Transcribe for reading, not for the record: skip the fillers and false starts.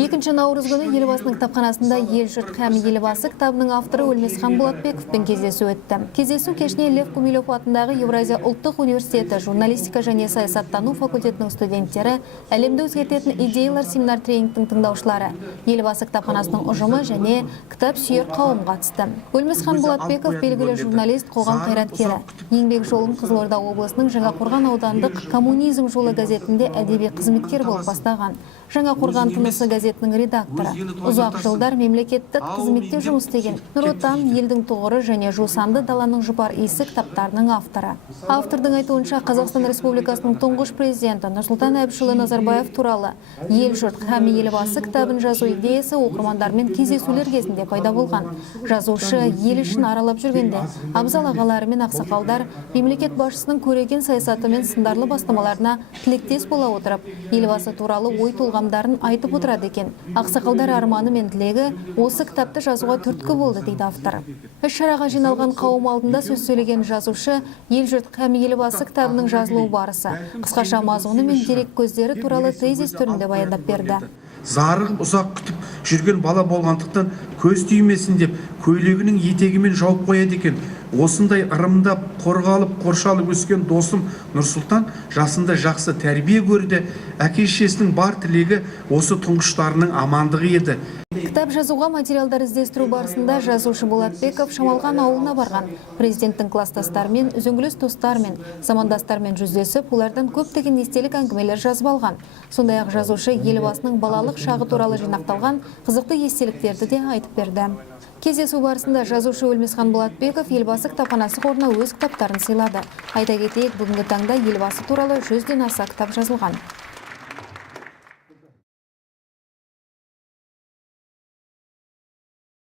2 наурыз күні елбасының кітапханасында ел жұрт һәм елбасы кітабының авторы Өлмесхан Болатбековпен кездесу өтті. Кездесу кешіне Лев Гумилев атындағы Евразия ұлттық университеті журналистика және саясаттану факультетінің студенттері, әлемді өзгертетін идеялар семинар тренингтің тыңдаушылары, елбасы кітапханасының ұжымы және кітап сүйер қауым қатысты. Өлмесхан Болатбеков белгілі журналист, қоғам қайраткері. Еңбек жолын Қызылорда облысының Жаңақорған аудандық Коммунизм жолы газетінде әдеби қызметкер болып бастаған. Жаңақорған тынысы газетінің редакторы. Ұзақ жылдар мемлекеттік қызметте жұмыс істеген. Нұр Отан, елдің тұғыры және жусанды даланың жұпар иісі кітаптарының авторы. Автордың айтуынша Қазақстан Республикасының тұңғыш президенті Нұрсұлтан Әбішұлы Назарбаев туралы ел жұрт һәм елбасы кітабын жазу идеясы оқырмандармен кездесулер кезінде пайда болған. Жазушы ел ішін аралап жүргенде, абзал ағалары мен ақсақалдар мемлекет басшысының көреген саясаты мен сындарлы бастамаларына тілектес бола отырып, елбасы туралы ой толғамдарын айтып отырады екен. Ақсақалдар арманы мен тілегі осы кітапты жазуға түрткі болды, дейді автор. Іс-шараға жиналған қауым алдында сөз сөйлеген жазушы ел жұрт һәм елбасы кітабының жазылу барысы, қысқаша мазмұны мен дерек көздері туралы тезис түрінде баяндап берді. Зарығып ұзақ күтіп жүрген бала болғандықтан көз түймесін деп көйлегінің етегімен жауып қояды екен. Осындай ырымдап, қорғалып, қоршалып өскен досым Нұрсұлтан жасында жақсы тәрбие көрді. Әке-шешесінің бар тілегі осы тұңғыштарының амандығы еді. Кітап жазуға материалдар іздестіру барысында жазушы Болатбеков Шамалған ауылына барған. Президенттің кластастарымен, үзеңгілес достармен, замандастармен жүздесіп, олардан көптеген естелік әңгімелер жазып алған. Сондай-ақ жазушы елбасының балалық шағы туралы жинақталған қызықты естеліктерді де айтып берді. Кездесу барысында жазушы Өлмесхан Болатбеков елбасы кітапханасы қорына өз кітаптарын сыйлады. Айта кетейік, бүгінгі таңда елбасы туралы 100-ден аса кітап жазылған.